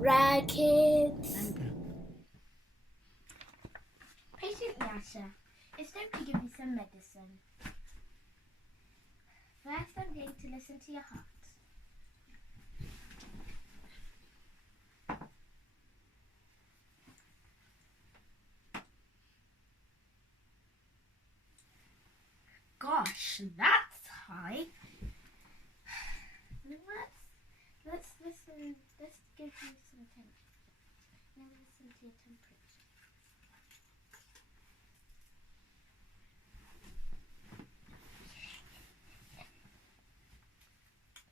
Rackets. Patient Yasha, it's time to give you some medicine. First, I'm going to listen to your heart. Gosh, that's high. Let's listen. Let's give you some temperature. Now listen to your temperature.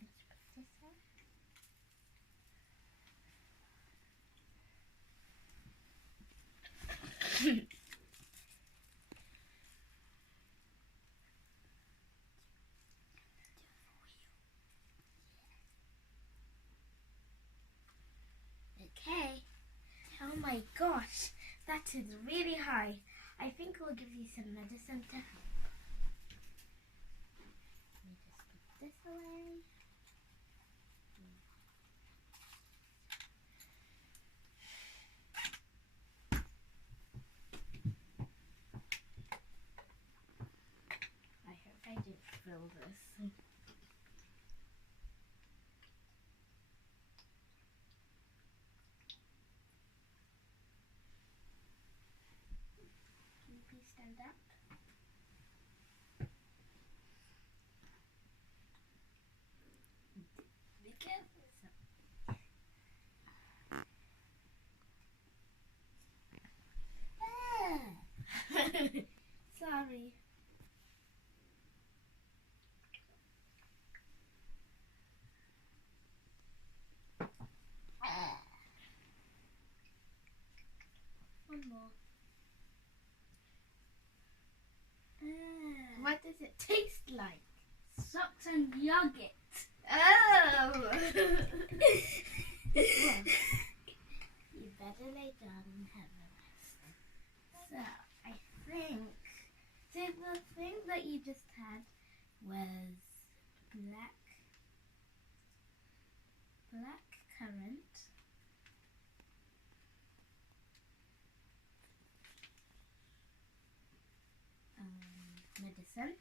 Let's put this on. Okay. Oh my gosh, that is really high. I think we'll give you some medicine to help. Let me just put this away. I hope I didn't spill this. Can you please stand up? Be careful. Sorry. One more. What does it taste like? Socks and yogurt. Oh! Well, you better lay down and have a rest. So, I think... So the thing that you just had was black currant. Medicine.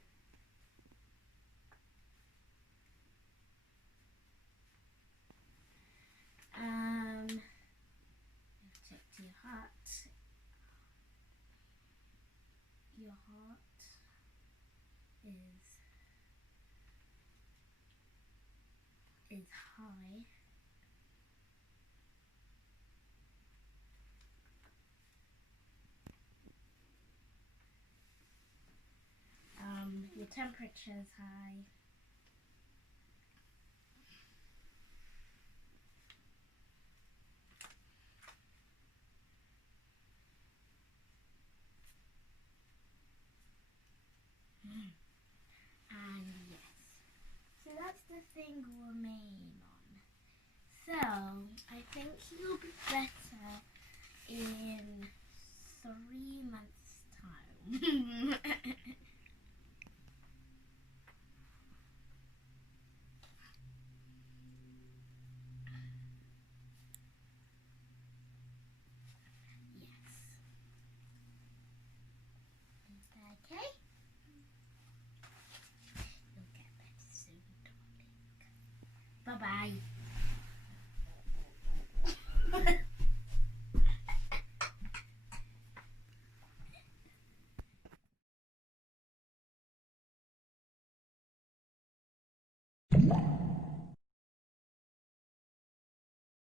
Check to your heart. Your heart is high. Your temperature is high. And yes, so that's the thing we'll remain on. So I think you'll be better in 3 months' time. Okay? You'll get better soon, darling. Bye-bye.